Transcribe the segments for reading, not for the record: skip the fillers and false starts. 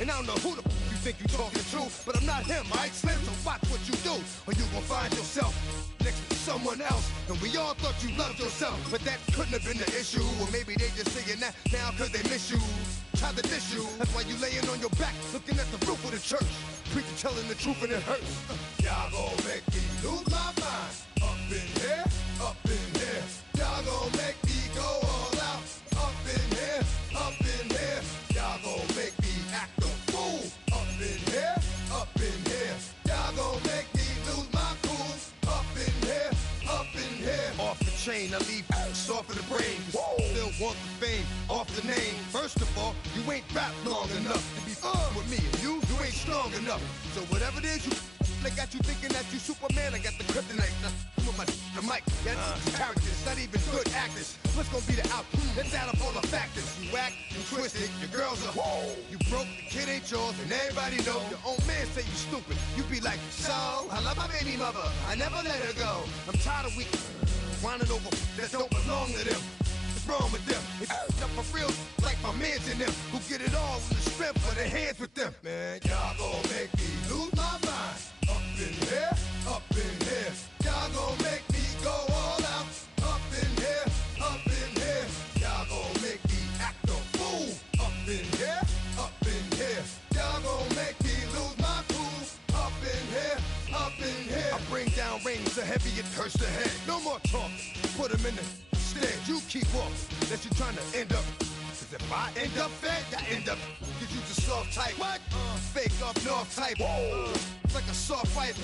And I don't know who the you think you talking to, but I'm not him, alright, Slim? So watch what you do, or you gon' find yourself next to someone else. And we all thought you loved yourself, but that couldn't have been the issue. Or maybe they just saying that now cause they miss you. Try to diss you, that's why you laying on your back, looking at the roof of the church. Preacher telling the truth and it hurts. Y'all gon' make me lose my mind. Up in here, up in here. Y'all gon' make me go all out. Up in here, up in here. Y'all gon' make me act a fool. Up in here, up in here. Y'all gon' make me lose my cool. Up in here, up in here. Off the chain, I leave soft in the brain. Still want the fame, off the name. First of all, you ain't rap long enough to be with me. And you ain't strong enough. So whatever it is you they got you thinking that you Superman, I got the kryptonite. With my the mic, that's characters, not even good actors. What's gonna be the outcome? Let's add up all the factors. You whack, you twisted, your girls are you broke, the kid ain't yours, and everybody know. Your own man say you stupid. You be like, so, I love my baby mother, I never let her go. I'm tired of weak whining over that don't belong to them. What's wrong with them? It's up for real, like my mans in them, who get it all with the strength of their hands with them. Man, y'all gon' make me lose my mind. Up in here, up in here. Y'all gon' make me go all out. Up in here, up in here. Y'all gon' make me act a fool. Up in here, up in here. Y'all gon' make me lose my cool. Up in here, up in here. I bring down rain so heavy it hurts the head. No more talk, put him in the stead. You keep walking, that you trying to end up. Cause if I end up fed, I end up. Cause you the soft type. What? Fake up north type. It's like a soft fight.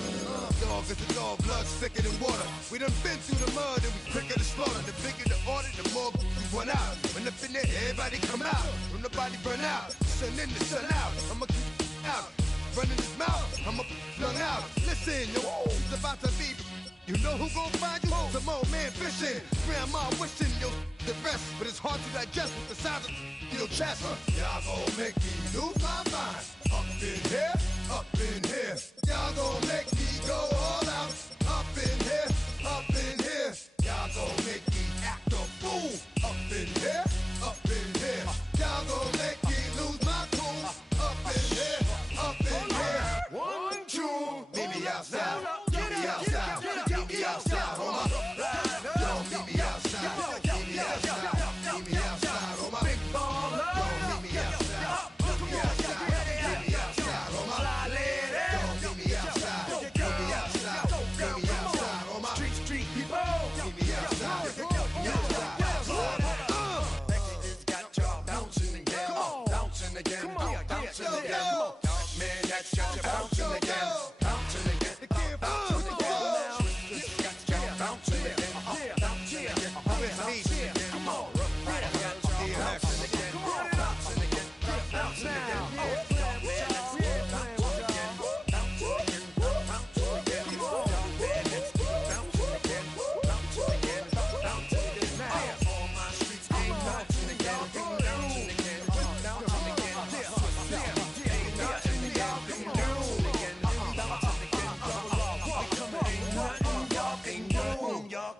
Dog is a dog, blood thicker than water. We done been through the mud and we quicker to slaughter. The bigger the order, the more we run out. When up in there, everybody come out. When the body burn out, sun in the sun out. I'ma keep out. Running his mouth, I'ma flung out. Listen, yo, it's about to be. You know who gon' find you? Some old man fishing. Grandma wishing you the best, but it's hard to digest with the size of your chest. Y'all gon' make me lose my mind. Up in here, up in here. Y'all gon' make me go all out. Up in here, up in here. Y'all gon' make me act a fool. Up in here, up in here. Y'all gon' make me lose my cool. Up in here, up in here. 1, 2, meet me outside. Meet me outside. Meet me outside, hold up. Yo, meet me outside. Meet me outside. Meet me outside, hold up. Big baller. Yo, meet me outside. Meet me outside. Meet me outside, hold up. Yo, meet me outside. Meet me outside. Meet me outside, hold up. Street people. Meet me outside. Meet me outside. It's got y'all bouncing again. Bouncing again. Bouncing again. Man, that's got you bouncing again. Bouncing again. Bouncing again.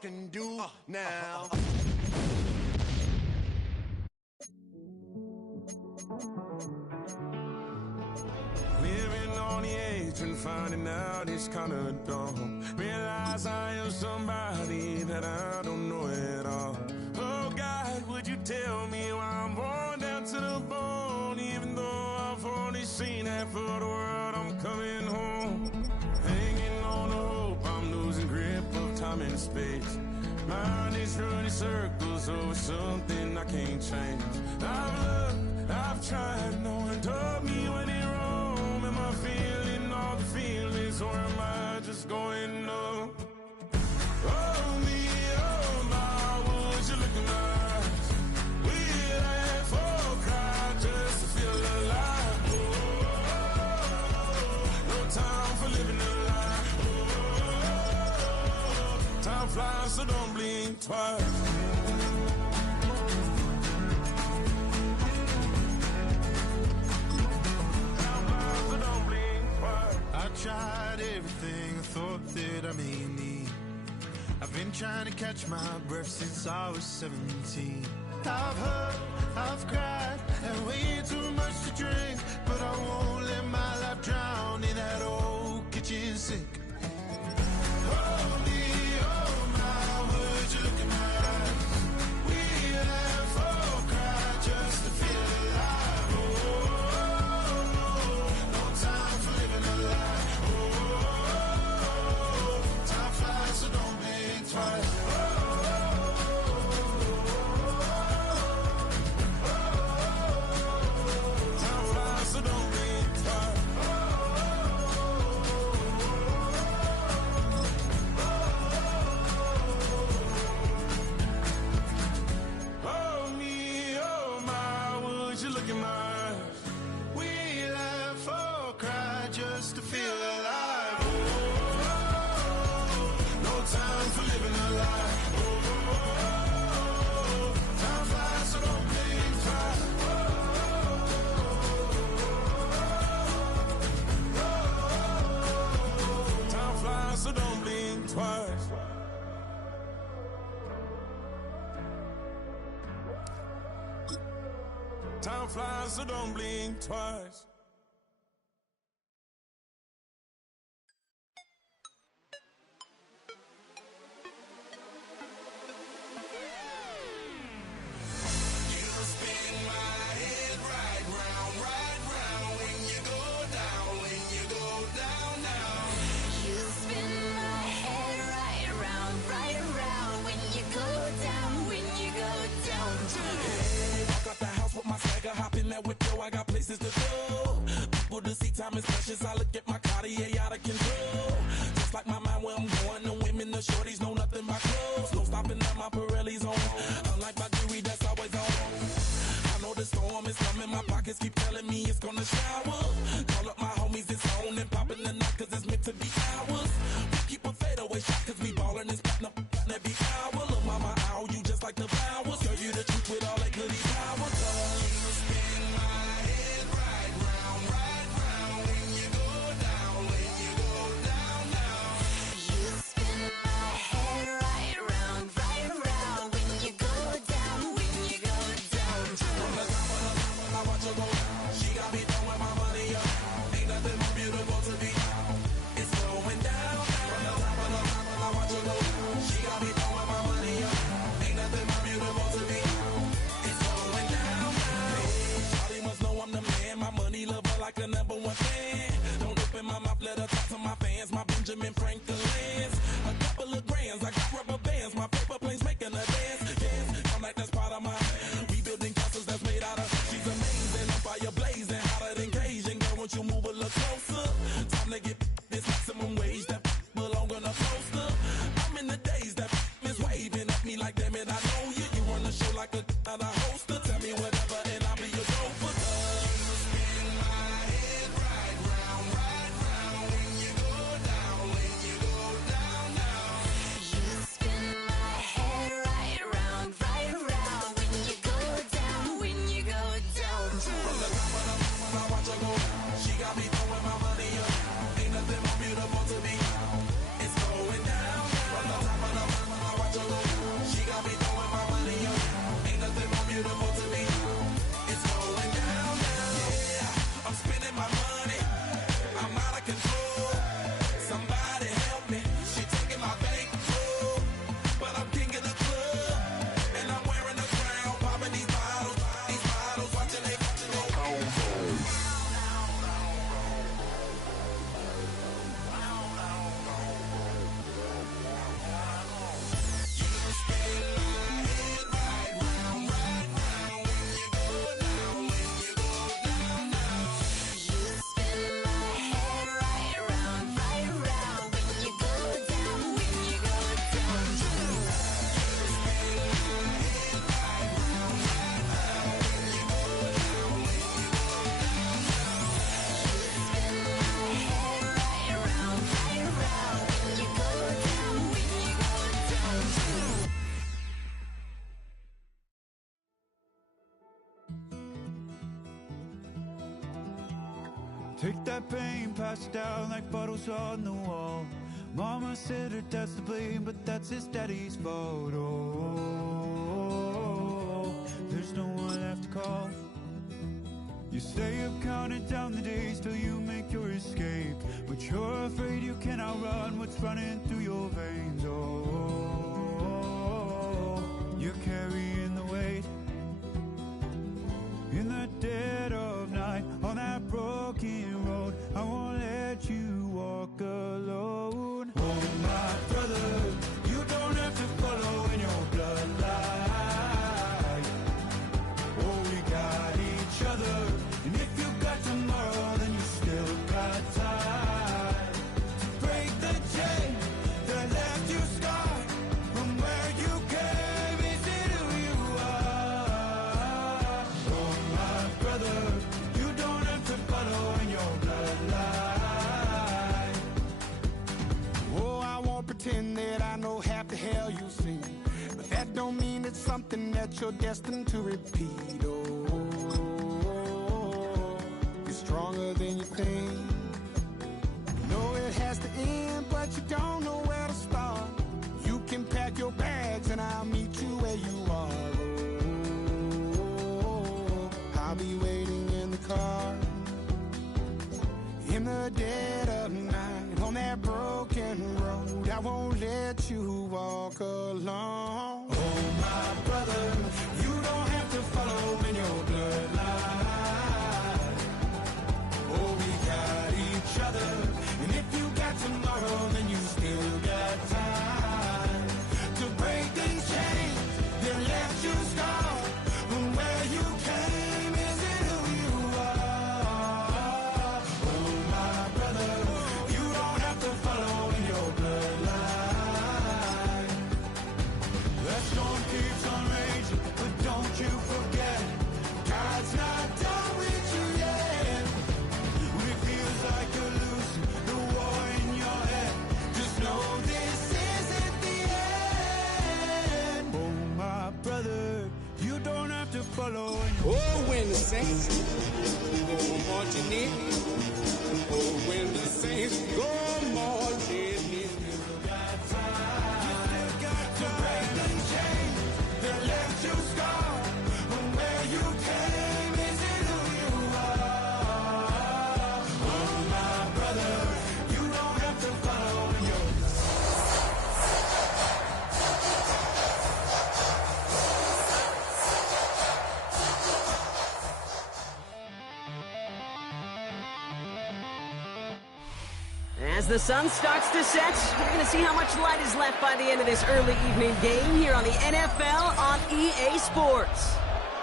Can do now. Living on the edge and finding out it's kinda dumb. Realize I am somebody that I don't know at all. Oh God, would you tell me why I'm born down to the bone? Even though I've only seen half of the world, I'm coming home. Hanging on the hope, I'm losing grip of time and space. Mind is running circles over something I can't change. I've looked, I've tried, no one told me when in Rome. Am I feeling all the feelings, or am I just going numb? Oh me, oh my, would you look in my eyes? We laugh or cry just to feel alive. Oh, no time for living a lie. Time flies, so don't blink twice. Time flies, so don't blink twice. I tried everything I thought that I may need. I've been trying to catch my breath since I was 17. I've hurt, I've cried, and way too much to drink, but I won't Time flies, so don't blink twice. Hop in that whip, yo, I got places to go. People to see, time is precious. I look at my Cartier out of control. Just like my mind where I'm going. The women, the shorties know nothing but clothes. No stopping at my Pirelli's on. Unlike my jewelry, that's always on. I know the storm is coming. My pockets keep telling me it's gonna shower. Call up my homies, it's on and popping the night, cause it's meant to be ours. We keep a fadeaway shot, cause we ballin' and spittin' up every hour. Look, mama, ow, you just like the flowers. Girl, you the truth with all that goodies power. Like a number one fan. Don't open my mouth, let her talk to my fans. My Benjamin Franklin's. A couple of grands, I got rubber bands. My paper planes making a dance. Yes, I'm like that's part of my. We building castles that's made out of. She's amazing, on fire blazing, hotter than Cajun. Girl, won't you move a little closer? Time to get this maximum wage that belong on a poster. I'm in the days that is waving at me like damn it, I know you. You run the show like a hoster. Tell me whatever and I'll be your gopher. Take that pain, pass it down like bottles on the wall. Mama said her dad's to blame, but that's his daddy's fault. Oh, there's no one left to call. You stay up counting down the days till you make your escape, but you're afraid you can outrun what's running through your veins. Oh, you're carrying the weight in the dead of night on that broken road. I won't let you walk alone. Oh, my brother, you don't have to follow in your bloodline. Oh, we got each other, and if you got tomorrow, then you still got time to break the chain that left you scarred from where you came into who you are. Oh, my brother, you don't have to follow in your bloodline. Oh, I won't pretend that I know half the hell you've seen, but that don't mean it's something that you're destined to repeat. Oh, you're stronger than you think. You know it has to end, but you don't know where to start. You can pack your bags and I'll meet you where you are. Oh, I'll be the dead of night on that broken road. I won't let you walk alone. Oh, my brother, you don't have to follow in your bloodline. Oh, we got each other, and if you got tomorrow, then you still got time to break these chains that left you scarred from where you came. Is it who you are? Oh, my brother, you don't have to follow in your bloodline. The storm keeps on raging, but don't you forget, God's not done with you yet. When it feels like you're losing the war in your head, just know this isn't the end. Oh, my brother, you don't have to follow in your Oh, when the saints go marching in. Oh, when the saints go marching in. As the sun starts to set, we're going to see how much light is left by the end of this early evening game here on the NFL on EA Sports.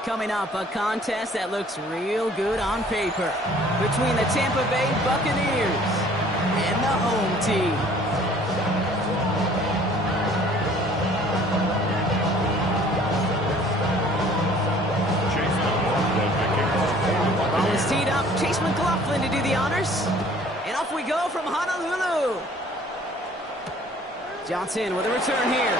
Coming up, a contest that looks real good on paper between the Tampa Bay Buccaneers and the home team. Ball is teed up. Chase McLaughlin to do the honors. And off we go from Honolulu. Johnson with a return here.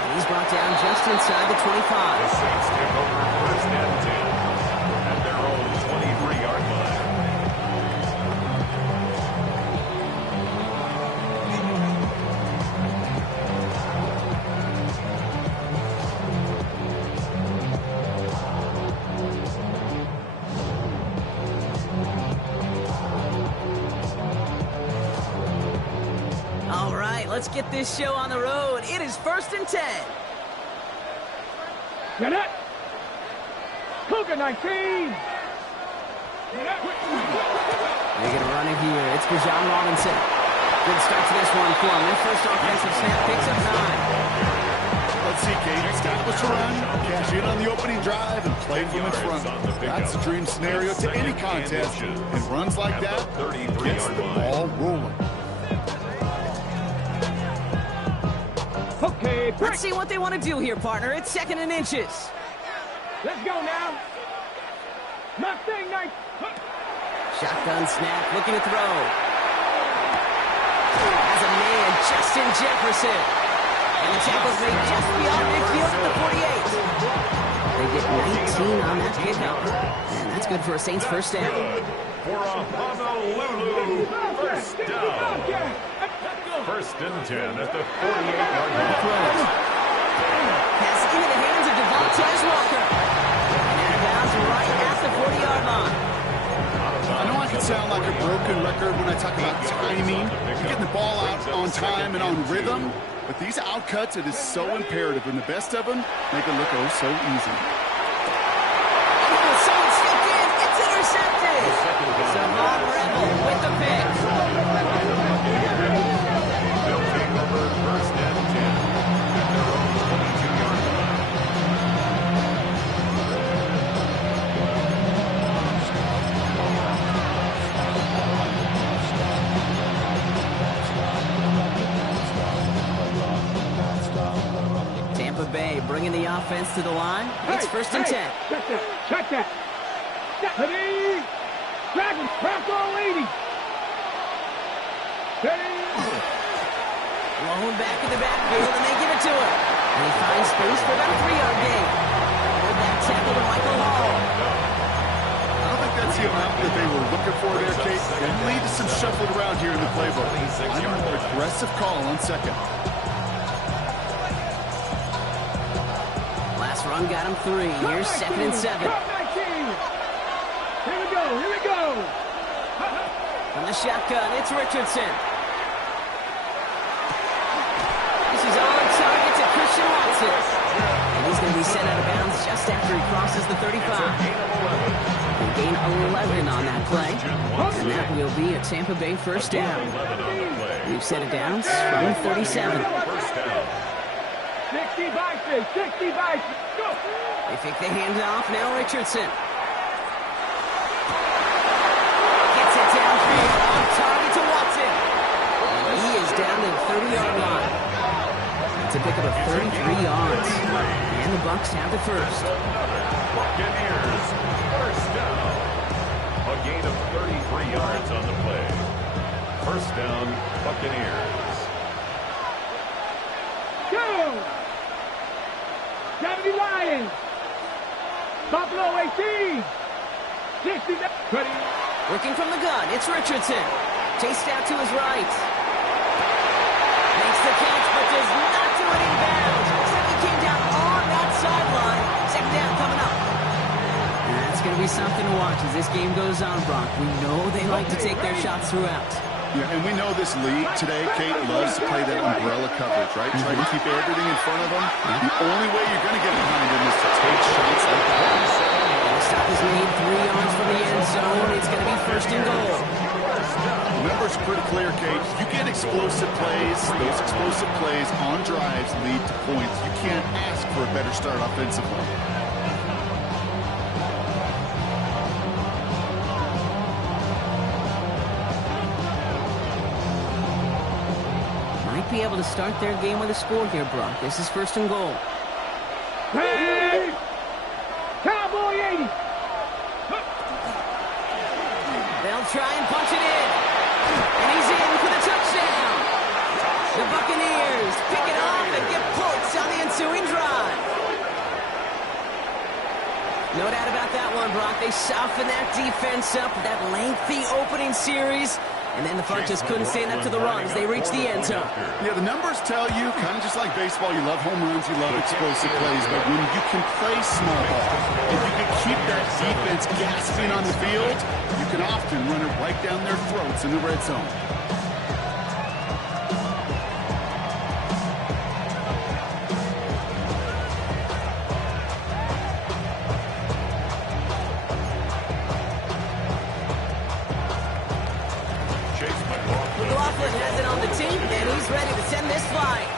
And he's brought down just inside the 25. The Saints take over first and 10 at their own 23-yard line. All right, let's get this show on the road. It is 1st and 10. Get it! Cougar 19! They're going to run it here. It's for John Robinson. Good start to this one for him. Their first offensive snap picks up 9. Let's see, Kate. Establish a run, cash in on the opening drive, and play from in front. That's a dream scenario to any contest. And runs like that gets the ball rolling. Okay, break. Let's see what they want to do here, partner. It's 2nd and inches. Let's go now. Mustang 9. Shotgun snap, looking to throw. Has a man, Justin Jefferson. And the tackle's made just beyond midfield at the 48. They get 19 on that pickup. And that's good for a Saints first down. For a Honolulu first down. 1st and 10 at the 48-yard line. Pass into the hands of Devontae Walker. And out of bounds right at the 40-yard line. I know I can sound like a broken record when I talk about timing, getting the ball out on time and on rhythm, but these outcuts, it is so imperative, and the best of them make it look oh so easy. Oh, someone stepped in. It's intercepted. Savon Rebel with the pick. They'll take over 1st and 10 at their own 22-yard line. Tampa Bay bringing the offense to the line. It's 1st and 10. Check that. Check that. Ready. Dragon. Craft all 80. Ready. Blown back in the backfield, and they give it to him. And he finds space for about a 3-yard gain. Hold that tackle to Michael Hall. I don't think that's the amount that they were looking for there, Kate. Can lead to some shuffling around here in the playbook. I'm a more aggressive call on 2nd. Last run got him 3. Here's 2nd and 7. Here we go. Here we go. From the shotgun, it's Richardson. This is on target to Christian Watson. And he's going to be sent out of bounds just after he crosses the 35. They gain 11 on that play. And that will be a Tampa Bay first down. We've set it down from 37. 60 Vikings, 60 Vikings. Go. They think they hand it off. Now Richardson. Gets it downfield. On target to Watson. And he is down to the 30-yard line. It's a pickup of 33 yards. And the Bucs have the first. Buccaneers, first down. A gain of 33 yards on the play. First down, Buccaneers. Go. 70 Lions. Buffalo 18. 60. Ready. Working from the gun, it's Richardson. Chased out to his right. Makes the catch, but does not do it in bounds. Looks like he came down on that sideline. Second down coming up. And that's going to be something to watch as this game goes on, Brock. We know they like to take their shots throughout. Yeah, and we know this league today, Kate, loves to play that umbrella coverage, right? Try to keep everything in front of them. The only way you're going to get behind them is to take shots like that. The stop is made 3 yards from the end zone. It's going to be first and goal. The numbers are pretty clear, Kate. You get explosive plays. Those explosive plays on drives lead to points. You can't ask for a better start offensively. Be able to start their game with a score here, Brock. This is first and goal. Hey! Cowboy 80. They'll try and punch it in. And he's in for the touchdown. The Buccaneers pick it off and get points on the ensuing drive. No doubt about that one, Brock. They softened that defense up with that lengthy opening series. And then the front just couldn't stand up to the run as they reached the end zone. Yeah, the numbers tell you, kind of just like baseball, you love home runs, you love explosive plays, but when you can play small ball, if you can keep that defense gasping on the field, you can often run it right down their throats in the red zone. Has it on the team, and he's ready to send this flying.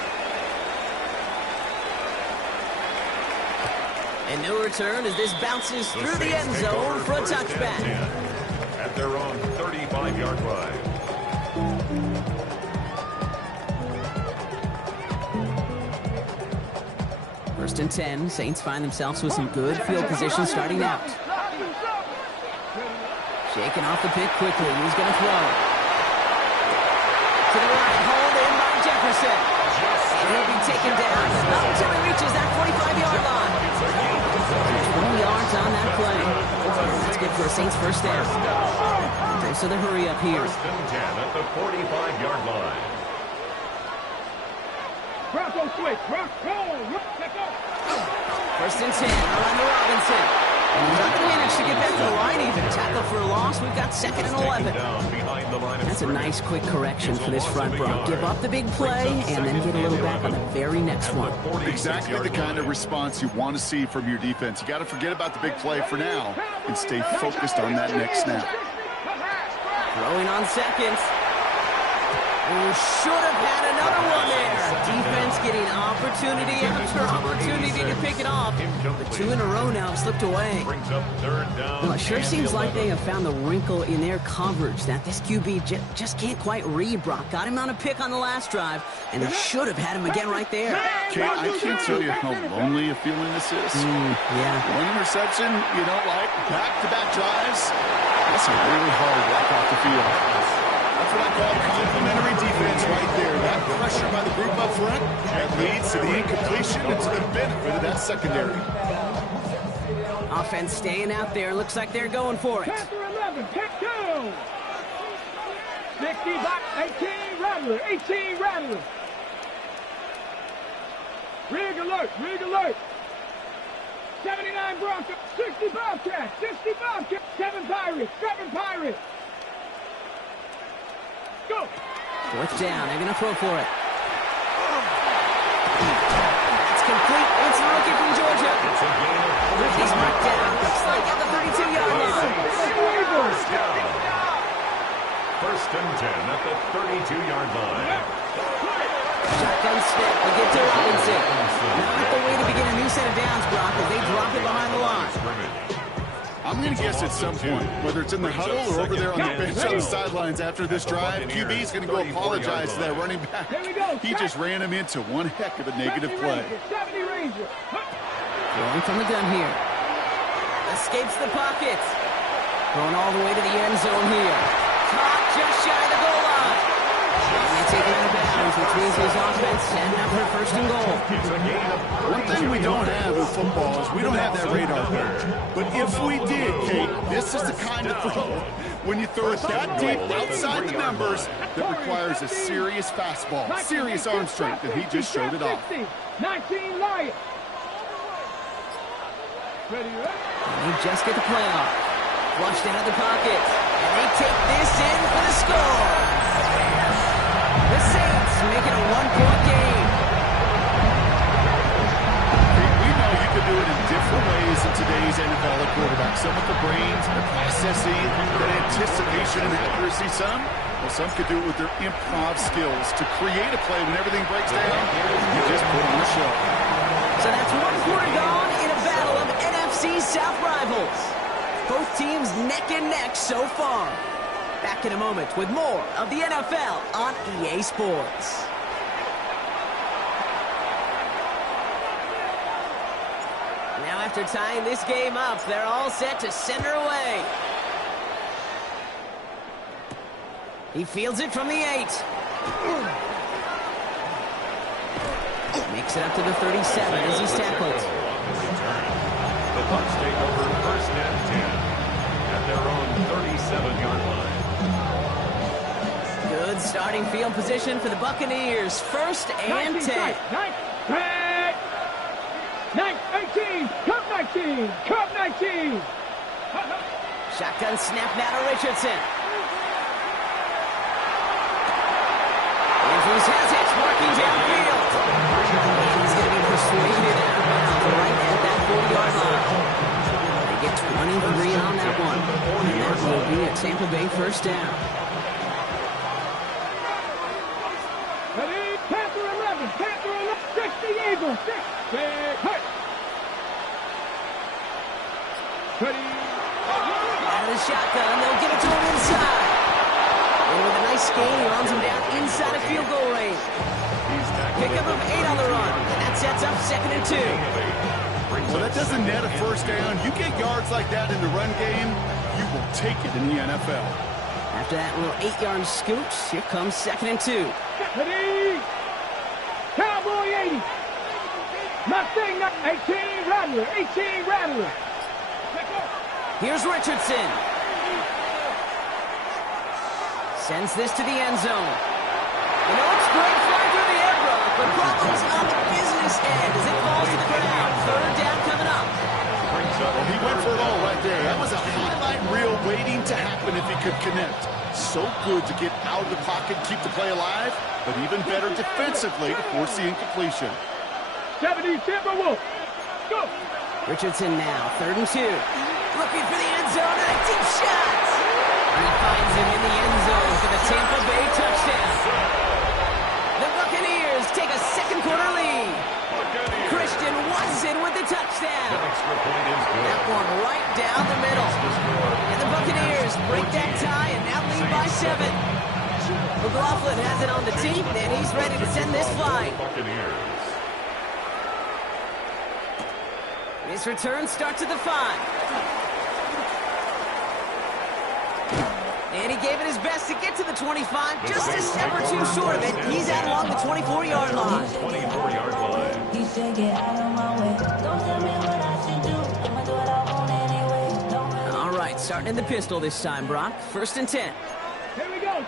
And no return as this bounces through the end zone for a touchback. At their own 35-yard line. First and 10, Saints find themselves with some good field position starting out. Shaking off the pick quickly, he's going to throw. To the right, hauled in by Jefferson. And he'll be taken down until he reaches that 45-yard line. 20 yards on that play. That's good for a Saints first down. Thanks for the hurry up here. First and 10 at the 45-yard line. Bronco switch. Bronco. First and 10, Orlando Robinson. And he's not going to manage to get back to the line even. Tackle for a loss. We've got second and 11. That's a nice quick correction for this front, Brock. Give up the big play and then get a little back on the very next one. Exactly the kind of response you want to see from your defense. You got to forget about the big play for now and stay focused on that next snap. Throwing on seconds. Who should have had another one there. Defense getting opportunity after opportunity to pick it off. The 2 in a row now have slipped away. Well, it sure seems like they have found the wrinkle in their coverage that this QB just can't quite read, Brock. Got him on a pick on the last drive, and they should have had him again right there. Kate, I can't tell you how lonely a feeling this is. Yeah. One interception you don't like, back-to-back drives. That's a really hard walk off the field. That's what I call complimentary defense right there. That pressure by the group up front, that leads to the incompletion and to the benefit of that secondary. Offense staying out there. Looks like they're going for it. Panther 11, pick 2. 60 back, 18 Rattler, 18 Rattler. Rig alert, rig alert. 79 Broncos, 60 Bobcats, 60 Bobcats, 7 Pirates. Fourth down. They're going to throw for it. It's complete. It's a rookie from Georgia. He's marked down. Looks like at the 32-yard line. First and 10 at the 32-yard line. Shotgun snap. We get to Robinson. Not the way to begin a new set of downs, Brock, as they drop it behind the line. I'm going to guess at some point, whether it's in the huddle or over there on the bench on the sidelines after this drive, QB's going to go apologize to that running back. He just ran him into one heck of a negative play. Going from the gun here. Escapes the pocket. Going all the way to the end zone here. Caught just shy of the goal line. And they take it out of bounds, which means his offense setting up for first and goal. One thing we don't have in football is we don't have that radar gun. But if we did, Kate, this is the kind of throw when you throw it that deep outside the numbers that requires a serious fastball, serious arm strength, and he just showed it off. 19 Lions. And they just get the play off. Flushed out of the pocket. And they take this in for the score. The Saints make it a one-point game. We know you can do it in different ways in today's NFL at quarterback. Some with the brains, the processing, the anticipation and accuracy. Some could do it with their improv skills to create a play when everything breaks down. You just put on a show. So that's one quarter gone in a battle of NFC South rivals. Both teams neck and neck so far. Back in a moment with more of the NFL on EA Sports. Now after tying this game up, they're all set to send her away. He fields it from the 8. Makes it up to the 37 as he's tackled. The Bucs take over first and 10 at their own 37-yard line. Good starting field position for the Buccaneers. First and 10. 18. Cup 19. Cup 19. Shotgun snap now to Richardson. Andrews has it, working downfield. He's going to be persuaded out of bounds right at that 40-yard line. They get 23 on that one. And that will be a Tampa Bay first down. Ready? Panther 11. Panther 11. 60 Eagles. 6. Hut. Ready? Out of the shotgun, they'll get it to him inside. And with a nice gain, he runs him down inside of field goal range. Pickup of 8 on the run, and that sets up 2nd and 2. Well, that doesn't net a first down. You get yards like that in the run game, you will take it in the NFL. After that little 8-yard scooch, here comes 2nd and 2. Ready? Cowboy 80. Mustang 18 Rattler. 18 Rattler. Here's Richardson. Sends this to the end zone. You know, it's great fly through the air, Brock, but problems on the business end as it falls to the ground. Third down coming up. Well, he went for it all right there. That was a highlight reel waiting to happen if he could connect. So good to get out of the pocket, keep the play alive, but even better defensively to force the incompletion. 70 Timberwolves. Go. Richardson now, 3rd and 2. Looking for the end zone and a deep shot. And he finds him in the end zone for the Tampa Bay touchdown. The Buccaneers take a second quarter lead. Christian Watson with the touchdown. That one right down the middle. And the Buccaneers break that tie and now lead by 7. McLaughlin has it on the team, and he's ready to send this flight. His return starts at the 5. And he gave it his best to get to the 25, just a step or 2 short of it. He's out along the 24-yard line. 24-yard line. You should get out of my way. Don't tell me what I should do. I'ma do what I want anyway. All right, starting in the pistol this time, Brock. 1st and 10. Here we go.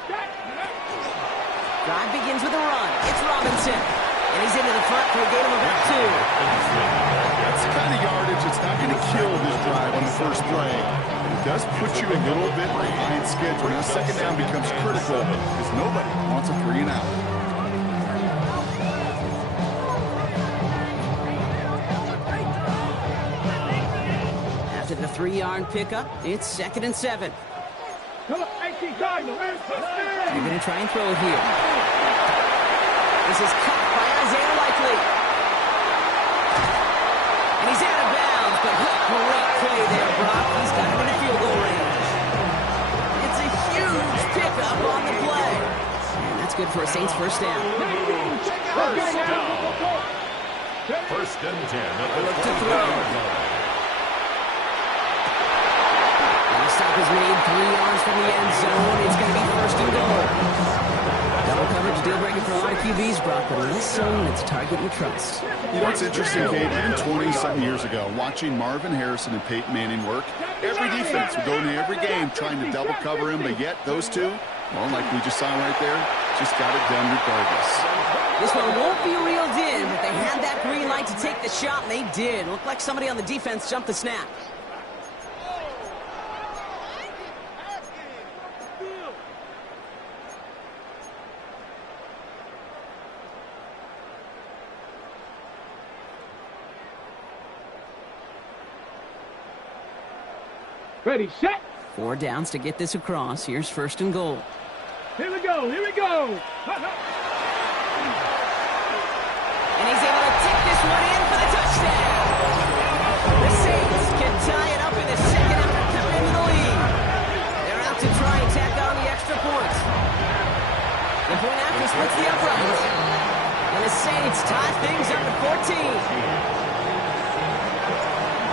Drive begins with a run. It's Robinson. And he's into the front for a gain of about 2. That's the kind of yardage It's not going to kill this drive on the first play. It does put you a little bit behind schedule. Now, second down becomes critical because nobody wants a 3 and out. After the 3-yard pickup, it's 2nd and 7. Come on, 18 Cardinals. They're going to try and throw it here. This is caught by Isaiah Likely. And he's out of bounds, but great play there, Brock. He's got him in the field goal range. It's a huge pickup on the play. And that's good for a Saints first down. First and 10 at the Look to throw. The stop is made 3 yards from the end zone. It's going to be first and goal. Double coverage deal breaker for a lot of QBs, Brock, but in this zone, it's a target you trust. You know what's interesting, Kate? Even 20-something years ago, watching Marvin Harrison and Peyton Manning work, every defense would go into every game trying to double cover him, but yet those two, well, like we just saw right there, just got it done regardless. This one won't be reeled in, but they had that green light to take the shot, and they did. Looked like somebody on the defense jumped the snap. Ready, set. 4 downs to get this across. Here's first and goal. Here we go, here we go. And he's able to tick this one in for the touchdown. The Saints can tie it up in the second after coming into the lead. They're out to try and tack on the extra point. The point after splits the uprights. And the Saints tie things up at 14.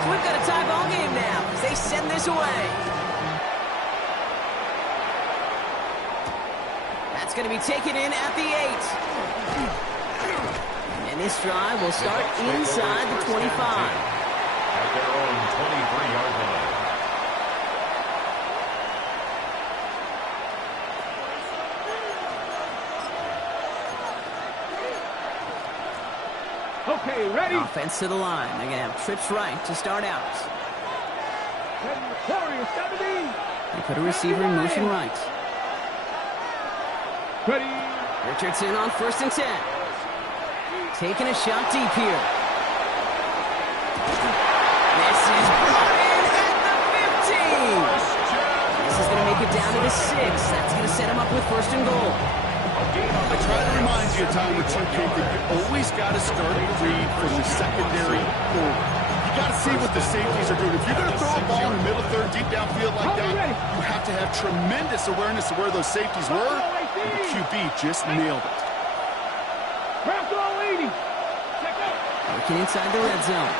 So we've got a tie ball game now as they send this away. That's going to be taken in at the 8. And this drive will start inside the 25. At their own 23-yard line. Okay, ready. Offense to the line. They're going to have trips right to start out. They put a receiver in motion right. Ready. Richardson on first and 10. Taking a shot deep here. This is brought in at the 15. This is going to make it down to the 6. That's going to set him up with first and goal. I try to remind you a time or two, Kate, that you always got to start a read from the secondary forward. You got to see what the safeties are doing. If you're going to throw a ball in the middle third, deep downfield like that, you have to have tremendous awareness of where those safeties were, and the QB just nailed it. Working inside the red zone.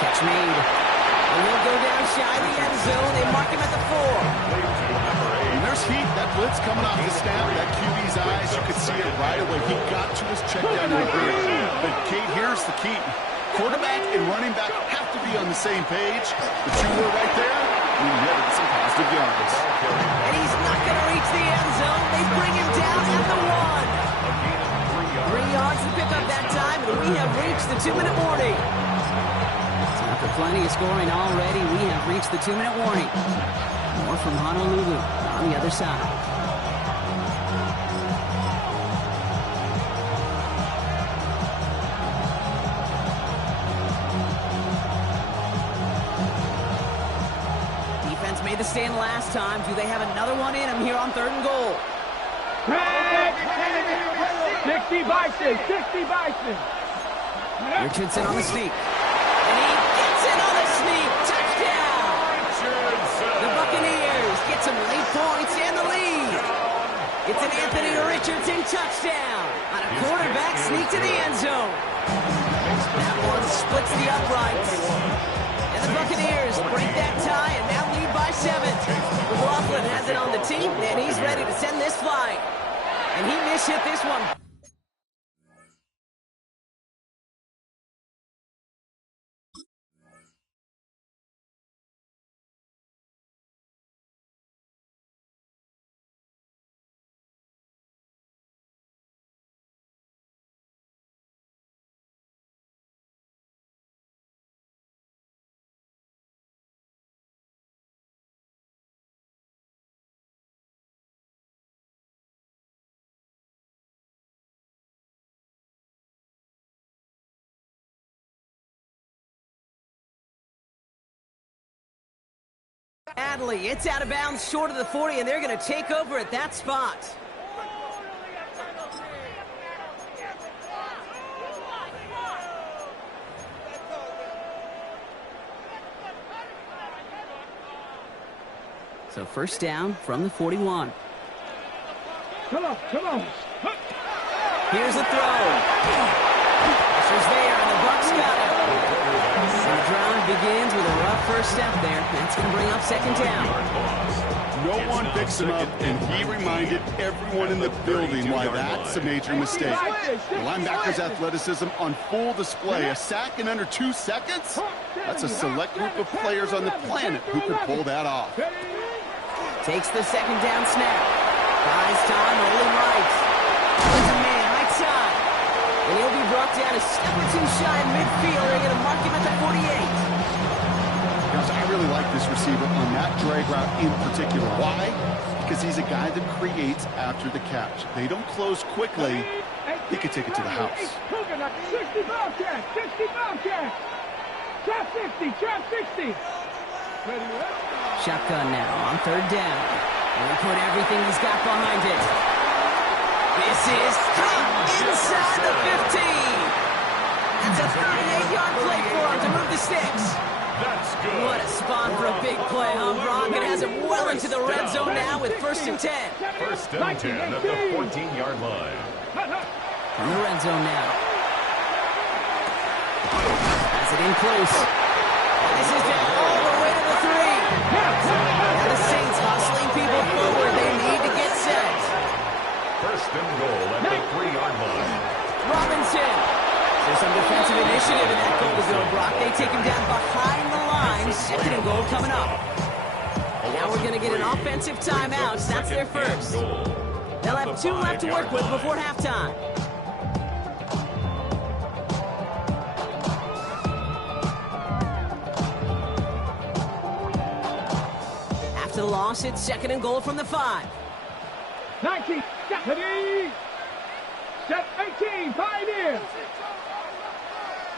Catch made. And he'll go down shy of the end zone. They mark him at the 4. And there's heat. That blitz coming off the snap. That QB's eyes, you could see it right away. He got to his check down in a hurry. But, Kate, here's the key. Quarterback and running back have to be on the same page. The two were right there. We netted some positive yards. And he's not going to reach the end zone. They bring him down at the 1. 3 yards to pick up that time, and we have reached the 2-minute warning. So after plenty of scoring already, we have reached the 2-minute warning. More from Honolulu on the other side. Defense made the stand last time. Do they have another one in them here on 3rd and goal? 60 Bison, 60 Bison. Richardson on the sneak. And he gets it on the sneak. Touchdown! The Buccaneers get some late points and the lead. It's an Anthony Richardson touchdown on a quarterback sneak to the end zone. That one splits the uprights. And the Buccaneers break that tie and now lead by 7. McLaughlin has it on the team, and he's ready to send this flying. And he mishit this one. Adley, it's out of bounds short of the 40, and they're going to take over at that spot. So first down from the 41. Come on. Here's the throw. Pressure's there, and the Bucs got it. So the drive begins with a rough first step there. That's going to bring up second down. No one picks him up, and he reminded everyone in the building why that's a major mistake. The linebacker's athleticism on full display. A sack in under 2 seconds? That's a select group of players on the planet who could pull that off. Takes the second down snap. Buys time, rolling right. It's a man, right side. And he'll be brought down a step or two shy of midfield. They're going to mark him at the 48. Guys, I really like this receiver on that drag route in particular. Why? Because he's a guy that creates after the catch. They don't close quickly. He could take it to the house. 60 Bobcat. Trap 60. Shotgun now on third down. And he put everything he's got behind it. This is inside the 15. That's a 38-yard play for him to move the sticks. That's good. What a spot for a big play, huh, Brock? It has him well into the red zone now with first and 10. First and 10 at the 14-yard line. From the red zone now. Has it in close. And this is down all the way to the 3. Now the Saints hustling people forward. They need to get set. First and goal at the 3-yard line. Robinson. There's some defensive initiative in that goal to go, Brock. They take him down behind the line. Second and goal coming up. Now we're going to get an offensive timeout. That's their first. They'll have 2 left to work with before halftime. After the loss, it's second and goal from the 5. 19, set 18, Pioneers.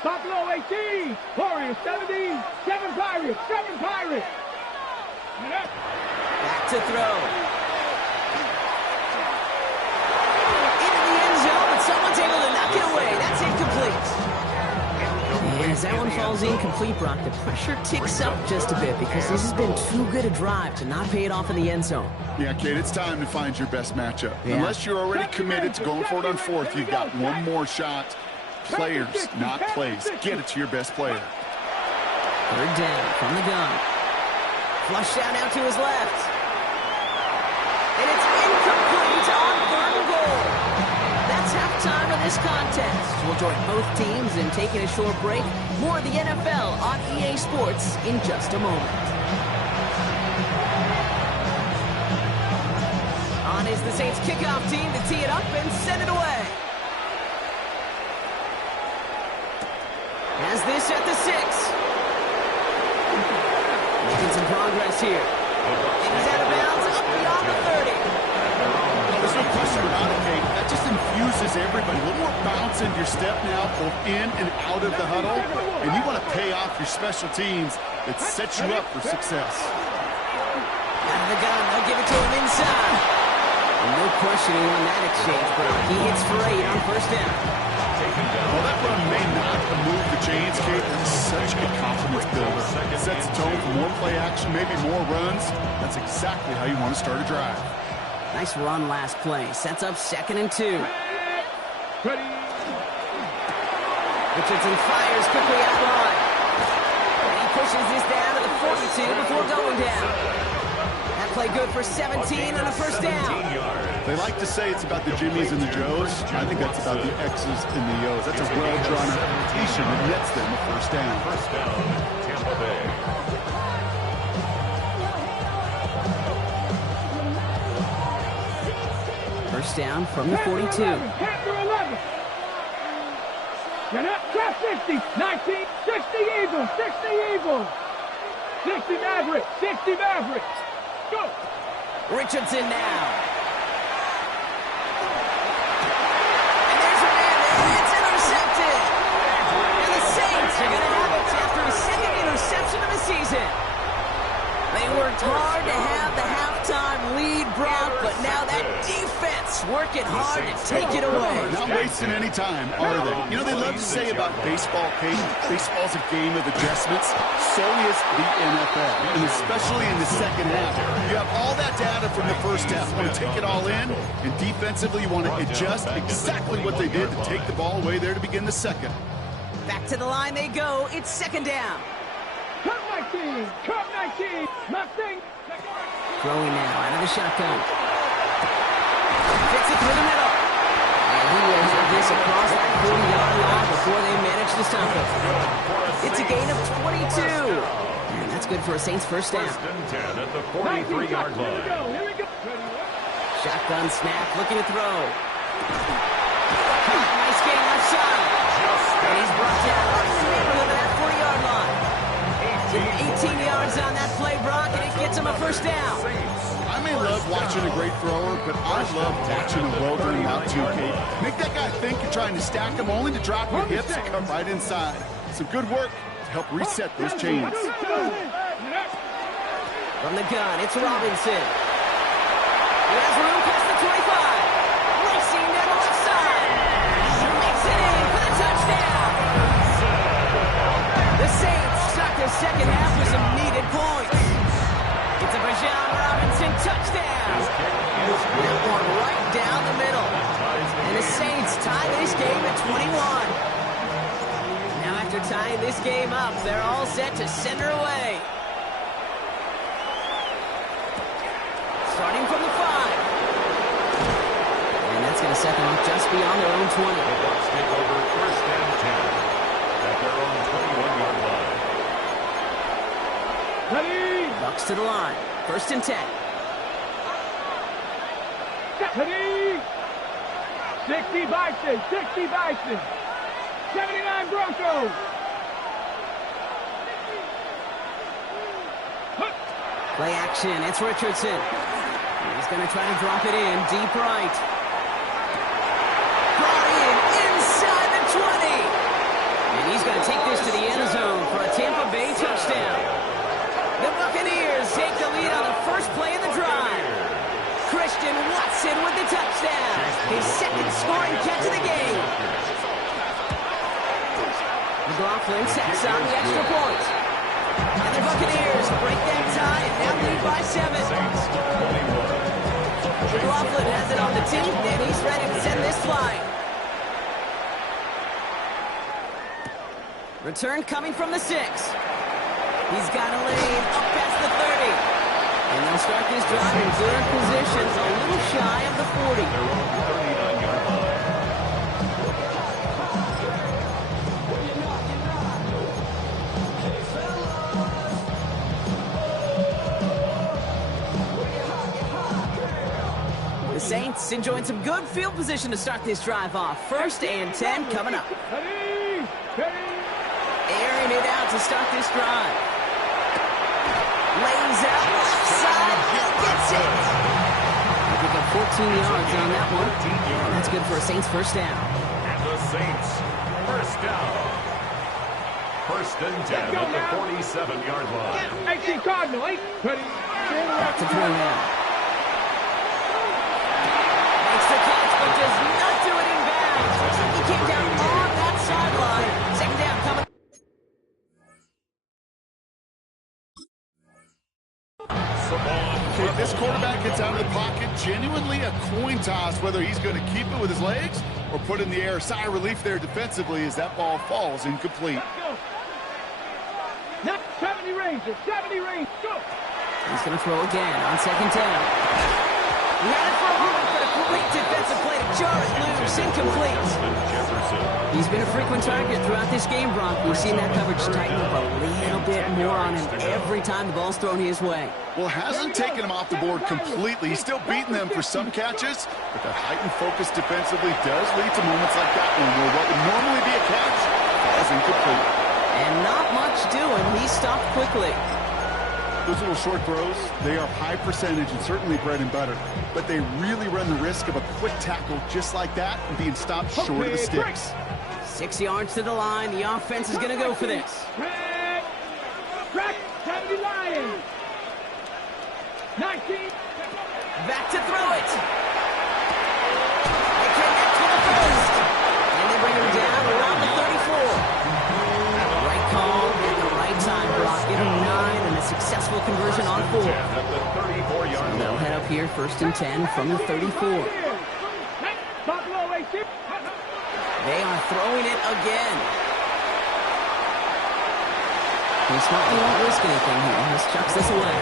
Buffalo 18, Warriors 17, 7 Pirates. Back to throw. Into the end zone, but someone's able to knock it away. That's incomplete. And as that one falls incomplete, Brock, the pressure ticks up just a bit because this has been too good a drive to not pay it off in the end zone. Yeah, Kate, it's time to find your best matchup. Yeah. Unless you're already committed to going for it on fourth, you've got one more shot. Players, not plays. Get it to your best player. Third down from the gun. Flush out now to his left. And it's incomplete on third and goal. That's halftime of this contest. We'll join both teams in taking a short break. More of the NFL on EA Sports in just a moment. On is the Saints kickoff team to tee it up and send it away. Has this at the 6. Making some progress here. And he's out of bounds up beyond the 30. There's no question about it, Kate. That just infuses everybody. A little more bounce into your step now, both in and out of the huddle. And you want to pay off your special teams that sets you up for success. Out of the gun. They'll give it to him inside. No questioning on that exchange, but he hits for 8 on first down. Well, that run may not have moved the chains, Kate. That's such a confidence builder. It sets the tone for more play action, maybe more runs. That's exactly how you want to start a drive. Nice run last play. Sets up second and 2. Richardson fires quickly out wide. And he pushes this down to the 42 before going down. That play good for 17 and a first down. They like to say it's about the Jimmies and the Joes. I think that's about the X's and the O's. That's a well-drawn application that nets them a first down. First down, Tampa Bay. First down from the 42. Panther 11. Get up, trap 60, 19, 60 Eagles. 60 Mavericks. Go. Richardson now. And there's Hernandez. It's intercepted. And the Saints are going to have it after a second interception of the season. They work Worked hard to have the halftime lead, Brock, but now that defense working hard to take it away. Not wasting any time, are they? You know, they love to say about baseball, Kate, baseball's a game of adjustments. So is the NFL, and especially in the second half. You have all that data from the first half. You want to take it all in, and defensively you want to adjust exactly what they did to take the ball away there to begin the second. Back to the line they go. It's second down. Come 19! Come 19! Nothing! Throwing now out of the shotgun. Fits it through the middle. And he will have this across that 40-yard line before they manage to stop it. It's a gain of 22. And that's good for a Saints first down. First and 10 at the 43-yard line. Here we go. Shotgun snap, looking to throw. Nice gain left side. And he's brought down right in the neighborhood of that 40-yard line. 18 yards on that play, Brock, and it gets him a first down. I may love watching a great thrower, but I love watching a well-done route too, Kate. Make that guy think you're trying to stack him only to drop your hips and come right inside. Some good work to help reset those chains. From the gun, it's Robinson. He has room past the 25. Racing down the left side. Makes it in for the touchdown. The Saints start their second half with some needed points. It's a Bijan Robinson touchdown. That one right down the middle. And the Saints tie this game at 21. Now after tying this game up, they're all set to send her away. Starting from the 5. And that's going to set them up just beyond their own 20. The Bucs take over first and 10 at their own 21-yard line. Ready! Bucs to the line. First and 10. Ready! 60 Bison, 60 Bison. 79 Broncos. Play action. It's Richardson. He's going to try to drop it in deep right. Brought in inside the 20. And he's going to take this to the end zone for a Tampa Bay touchdown. The Buccaneers take the lead on the first play of the drive. Christian Watson with the touchdown. His second scoring catch of the game. McLaughlin sets on the extra point. And the Buccaneers break that tie and now lead by 7. McLaughlin has it on the tee, and he's ready to send this flying. Return coming from the 6. He's got a lane up past the 30. And they'll start this drive in good position, a little shy of the 40. Their own 39-yard line. The Saints enjoying some good field position to start this drive off. First and 10 coming up. Airing it out to start this drive. Lays out left side. He gets it. They pick up 14 yards on that one. That's good for a Saints first down. And the Saints first down. First and 10 at the 47-yard line. 18 Cardinal, 8. Back to throw now. Makes the catch, but does not do it in bounds. Looks like he came down on that sideline. Second down coming. Okay, this quarterback gets out of the pocket, genuinely a coin toss whether he's going to keep it with his legs or put it in the air. Sigh of relief there defensively as that ball falls incomplete. Not 70 Rangers, 70 Rangers, go! He's going to throw again on second down. He had it for a moment, but a complete defensive play to jar it loose, incomplete. He's been a frequent target throughout this game, Brock. We've seen that coverage tighten up a little bit more on him every time the ball's thrown his way. Well, hasn't taken him off the board completely. He's still beating them for some catches, but that heightened focus defensively does lead to moments like that one where what would normally be a catch falls incomplete. And not much doing. He stopped quickly. Those little short throws, they are high percentage and certainly bread and butter, but they really run the risk of a quick tackle just like that and being stopped short of the sticks. 6 yards to the line. The offense is going to go for this. Track 70 Lions. 19. Back to throw it. They connect to the first. And they bring him down around the 34. Right call at the right time, Brock. Get him 9 and a successful conversion on 4. At the 34-yard line. They'll head up here first and 10 from the 34. They are throwing it again. He smartly won't risk anything here. Just chucks this away.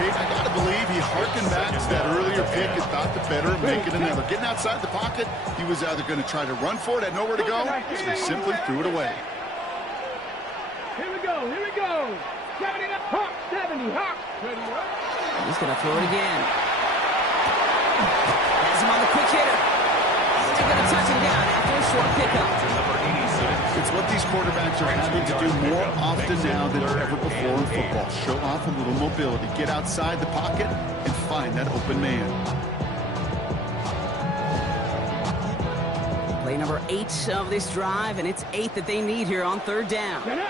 I got to believe he harkened back to that earlier pick and thought the better of making another. Getting outside the pocket, he was either going to try to run for it, had nowhere to go, so he simply threw it away. Here we go, here we go. 70 up, Hawk, 70, Hawk. He's going to throw it again. Has him on the quick hitter. And they're going to touch him down after a short pickup. It's what these quarterbacks are having to do more often now than ever before in football. Show off a little mobility. Get outside the pocket and find that open man. Play number 8 of this drive, and it's 8 that they need here on third down. 70,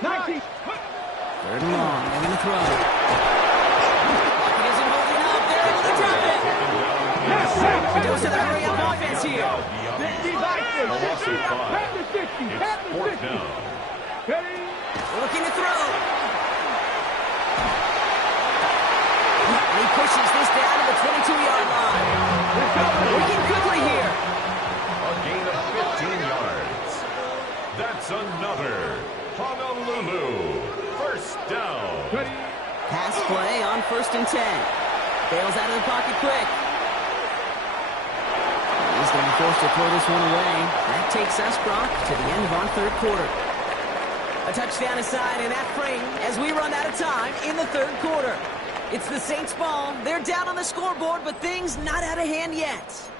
19. Third and long. They're going to throw. He isn't holding up. They're able to drop it. He goes to the hurry-up offense here. A loss of 5. It's fourth down. Looking to throw. And he pushes this down to the 22-yard line. Working quickly here. A gain of 15 yards. That's another Honolulu. First down. Pass play on first and 10. Bails out of the pocket quick. He's going to be forced to throw this one away. That takes us, Brock, to the end of our third quarter. A touchdown aside in that frame as we run out of time in the third quarter. It's the Saints' ball. They're down on the scoreboard, but things not out of hand yet.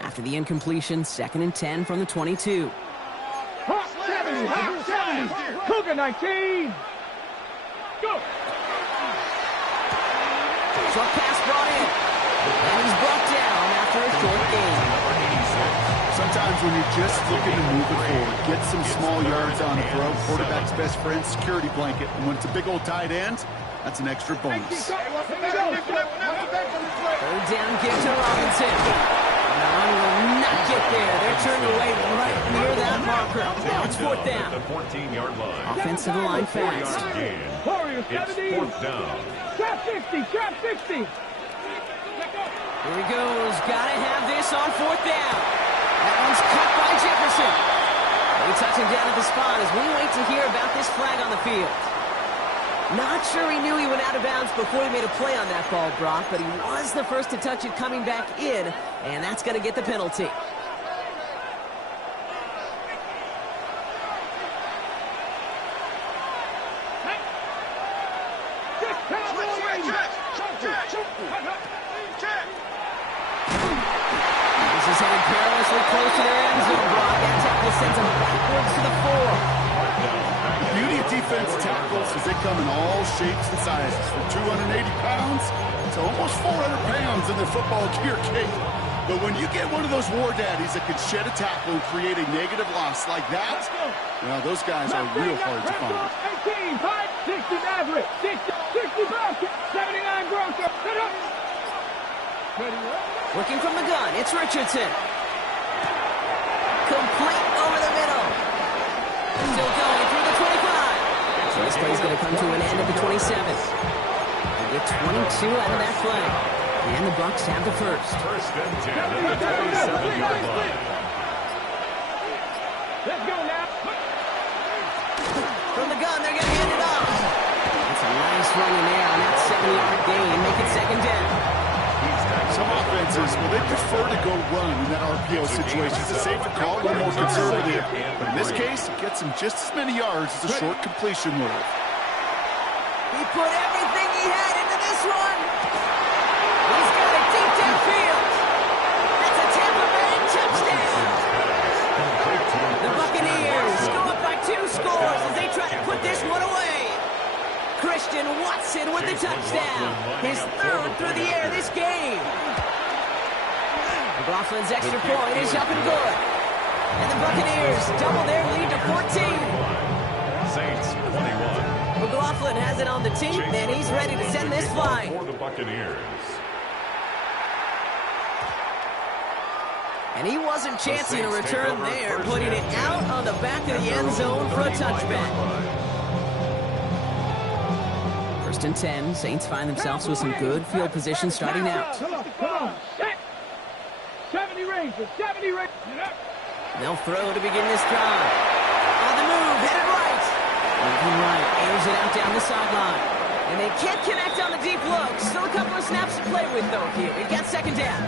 After the incompletion, 2nd and 10 from the 22. Hawk 70, Hawk 70, Cougar 19. Go. Short pass brought in. And he's brought down after a short gain. Sometimes when you're just looking to move it forward, get some small yards on a throw, quarterback's best friend, security blanket. And when it's a big old tight end, that's an extra bonus. Third down give to Robinson. Ron will not get there. They're turned away right near that marker. Now it's fourth down. The 14-yard line. Offensive line fast. It's fourth down. Trap 60, trap 60. Here he goes. Gotta have this on fourth down. That one's cut by Jefferson. They touch him down at the spot as we wait to hear about this flag on the field. Not sure he knew he went out of bounds before he made a play on that ball, Brock, but he was the first to touch it coming back in, and that's going to get the penalty. This is headed perilously close to their end zone, Brock. That tackle sends him backwards to the 4. The beauty of defense tackles is they come in all shapes and sizes, from 280 pounds to almost 400 pounds in their football gear cape. But when you get one of those war daddies that can shed a tackle and create a negative loss like that, well, those guys are real hard to find. 18, 5, 60 Maverick, 60 79 Grocer. Working from the gun, it's Richardson. Complete over the middle. Still going through the 25. So this play's going to come to an end at the 27. They get 22 out of that play. And the Bucs have the first. First and 10 at the 27-yard line. Let's go now. From the gun, they're going to hand it off. That's a nice run in there on that 7-yard gain. Make it second down. Some offenses, well, they prefer to go run in that RPO situation. It's a safer call, a little more conservative. But in this case, it gets him just as many yards as a short completion would have. He put everything he had into this one. He's got it deep downfield. That's a Tampa Bay touchdown. The Buccaneers go up by 2 scores as they try to put this one away. Christian Watson with the touchdown. His third run through the air this game. McLaughlin's extra point is up and good. And the Buccaneers double their lead to 14. Saints 21. McLaughlin has it on the team, and he's ready to send this flying. For the Buccaneers. And he wasn't chancing a return there, putting it out on the back of the end zone for a touchback. 1st and 10, Saints find themselves with some good field position starting out. Come on, set. 70 Rangers, 70 Rangers. They'll throw to begin this drive. On the move, headed right. Moving right, airs it out down the sideline. And they can't connect on the deep look. Still a couple of snaps to play with, though, here. We've got 2nd down.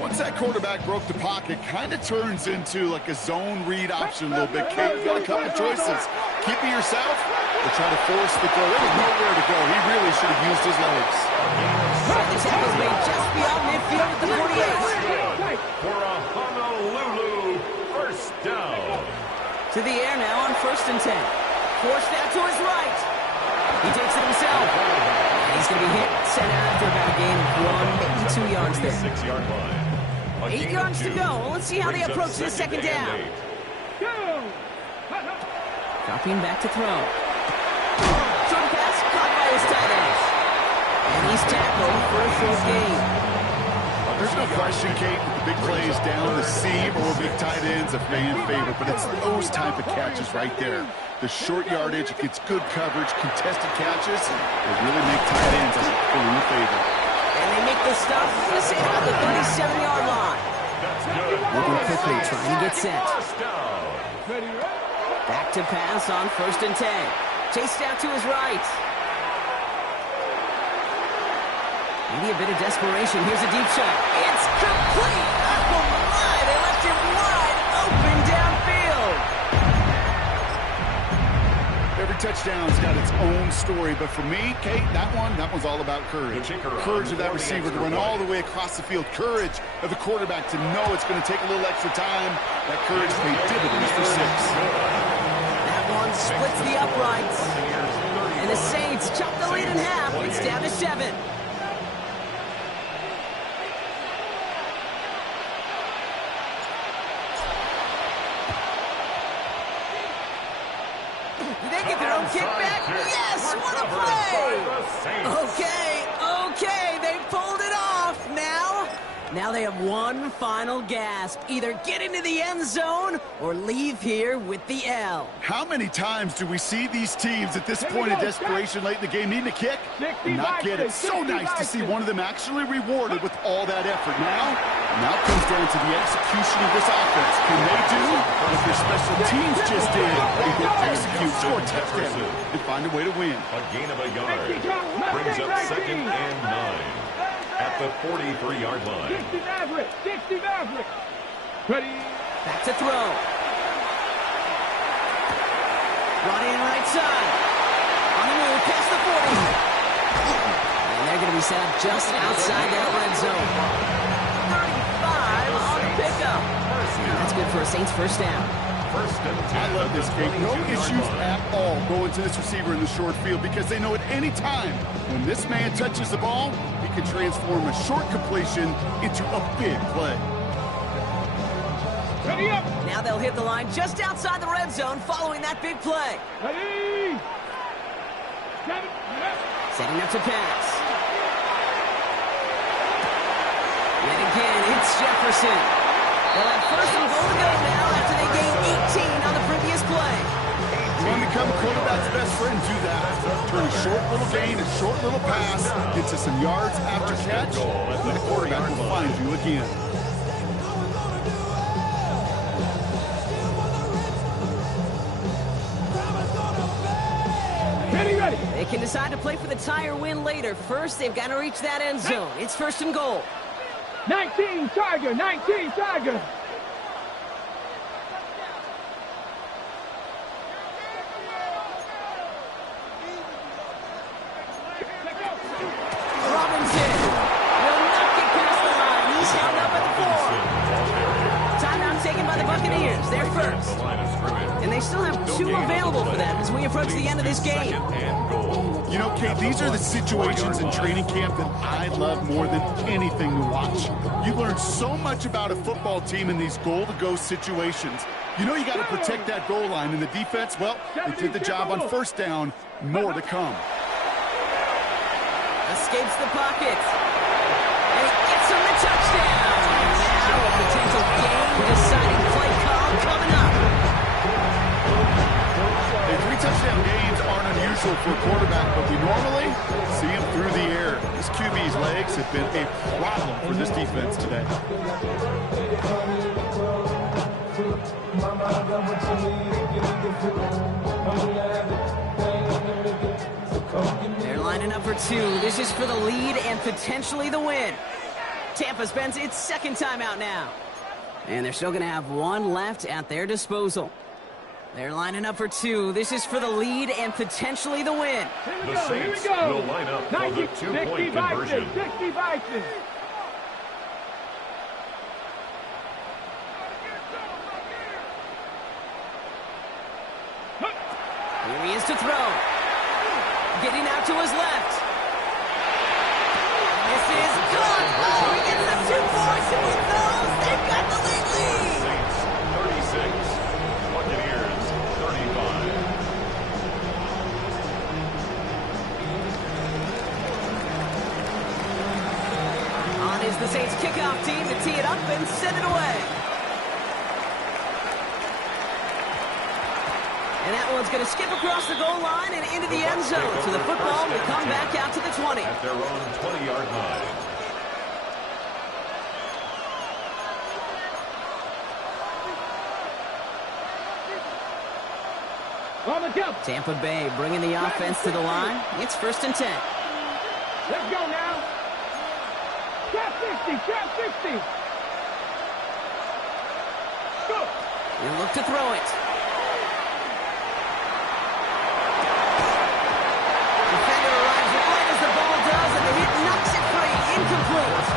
Once that quarterback broke the pocket, kind of turns into like a zone read option a little bit. Kate, you got a couple of choices. Keep it yourself or try to force the throw. There was nowhere to go. He really should have used his legs. The tackle's made just beyond midfield at the 48. For a Honolulu 1st down. To the air now on 1st and 10. Forced out to his right. He takes it himself. And he's going to be hit, sent out after about a gain of 1, maybe 2 yards there. 6-yard line. 8 yards to go. Let's see how they approach this 2nd down. Dropping back to throw. Short pass caught by his tight end. And he's tackled for a 4th gain. There's no question, Kate, with the big plays down the seam or big tight ends, a fan favorite, but it's those type of catches right there. The short yardage, it gets good coverage, contested catches, they really make tight ends as a firm favorite. And they make the stop, I'm going to say about the 37-yard line. Moving quickly, trying to get set. Back to pass on 1st and 10. Chased out to his right. Maybe a bit of desperation. Here's a deep shot. It's complete! Oh my! They left him wide open downfield. Every touchdown's got its own story, but for me, Kate, that one's all about courage. Courage of that receiver to run all the way across the field. Courage of the quarterback to know it's going to take a little extra time. That courage paid dividends for 6. That one splits the uprights. And the Saints chop the lead in half. It's down to 7. They get their own kickback. Yes, what a play! Okay, they pulled it off. Now they have one final gasp. Either get into the end zone or leave here with the L. How many times do we see these teams at this point of desperation late in the game needing a kick and not get it? So nice to see one of them actually rewarded with all that effort. Now it comes down to the execution of this offense. Can they do what their special teams just did? They can execute, score a touchdown, and find a way to win. A gain of a yard brings up 2nd and 9 at the 43-yard line. 60 Maverick. Ready. Back to throw. Running right side. On the move, past the 40. And they're going to be set up just outside that red zone. 35 on the pickup. That's good for a Saints 1st down. I love this game. No issues at all going to this receiver in the short field because they know at any time when this man touches the ball, he can transform a short completion into a big play. Ready up. Now they'll hit the line just outside the red zone following that big play. Ready. Setting up to pass. Yet again, it's Jefferson. They'll have 1st and goal to go now after they gained 18 on the previous play. You want to become a quarterback's best friend, do that. Turn a short little gain, a short little pass into some yards after catch, and the quarterback will find you again. Ready. They can decide to play for the tie or win later. First, they've got to reach that end zone. It's 1st and goal. 19 Tiger. Robinson will not get past the line. He's held up at the 4. Timeout taken by the Buccaneers. They're first. And they still have 2 available for them as we approach the end of this game. 2nd and goal. You know, Kate, these are the situations in training camp that I love more than anything to watch. You learn so much about a football team in these goal-to-go situations. You know you got to protect that goal line, and the defense, well, they did the job on first down. More to come. Escapes the pocket. And he gets him the touchdown. And now a potential game-deciding play call coming up. Hey, 3 touchdown gains aren't unusual for a quarterback, but we normally see him through the air. This QB's legs have been a problem for this defense today. They're lining up for 2. This is for the lead and potentially the win. Tampa spends its second timeout now. And they're still going to have 1 left at their disposal. They're lining up for 2. This is for the lead and potentially the win. The Saints will line up for the 2-point conversion. 60 Vikings. Here he is to throw. Getting out to his left. This is good. Oh, he gets the 2 points and he throws. They've got the lead. Saints 36, Buccaneers 35. On is the Saints kickoff team to tee it up and send it away. And that one's going to skip across the goal line and into the end zone. So the football will come back out to the 20. At their own 20-yard line. On the jump. Tampa Bay bringing the offense to the line. It's 1st and 10. Let's go now. Trap 60, trap 60. Go. He'll look to throw it. Defender arrives right as the ball does, and the hit knocks it free. Incomplete.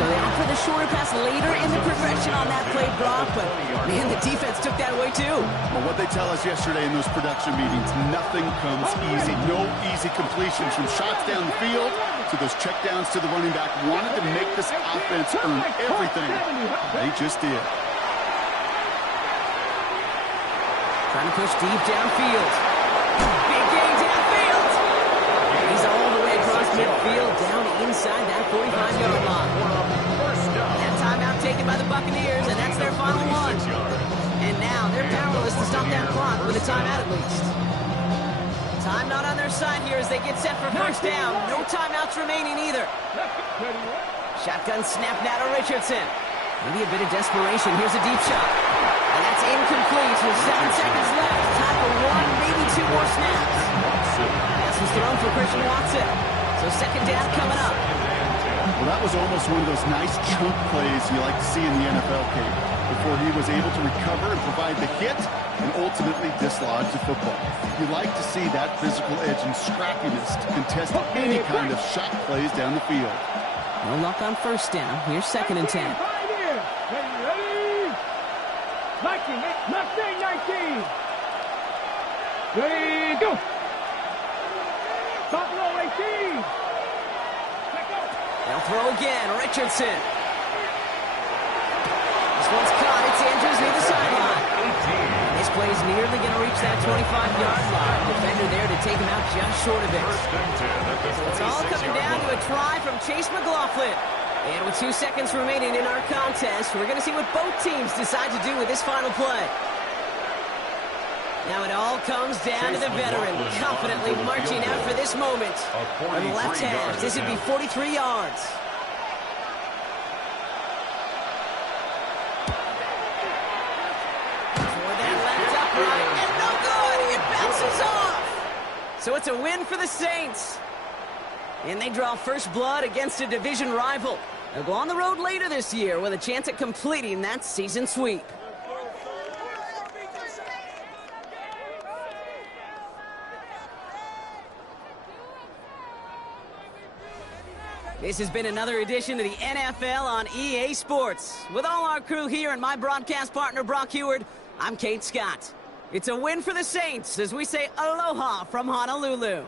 So they offer the shorter pass later in the progression on that play, Brock, but man, the defense took that away too. Well, what they tell us yesterday in those production meetings, nothing comes easy. No easy completions from shots down the field to those checkdowns to the running back. Wanted to make this offense earn everything. They just did. Trying to push deep downfield. Big gain downfield. He's all the way across midfield, down inside that 45-yard line. That timeout taken by the Buccaneers, and that's their final one. And now they're powerless to stop that clock with a timeout at least. Time not on their side here as they get set for first down. No timeouts remaining either. Shotgun snap now to Richardson. Maybe a bit of desperation. Here's a deep shot. And that's incomplete with 7 seconds left. Time for 1, maybe 2 more snaps. Pass was thrown for Christian Watson. So second down coming up. Well, that was almost one of those nice chunk plays you like to see in the NFL, Kate, before he was able to recover and provide the hit and ultimately dislodge the football. You like to see that physical edge and scrappiness to contest any kind of shot plays down the field. No luck on first down. Here's 2nd and 10. Ready? 19, Mustang 19. Ready, go. Buffalo 18. They'll throw again. Richardson. This one's caught. It's Andrews near the sideline. This play's nearly going to reach that 25-yard line. Defender there to take him out just short of it. It's all coming down to a try from Chase McLaughlin. And with 2 seconds remaining in our contest, we're going to see what both teams decide to do with this final play. Now it all comes down to the veteran, confidently marching out for this moment. On the left half, this would be 43 yards. For that left upright, and no good! It bounces off! So it's a win for the Saints. And they draw first blood against a division rival. They'll go on the road later this year with a chance at completing that season sweep. This has been another edition of the NFL on EA Sports. With all our crew here and my broadcast partner, Brock Heward, I'm Kate Scott. It's a win for the Saints as we say aloha from Honolulu.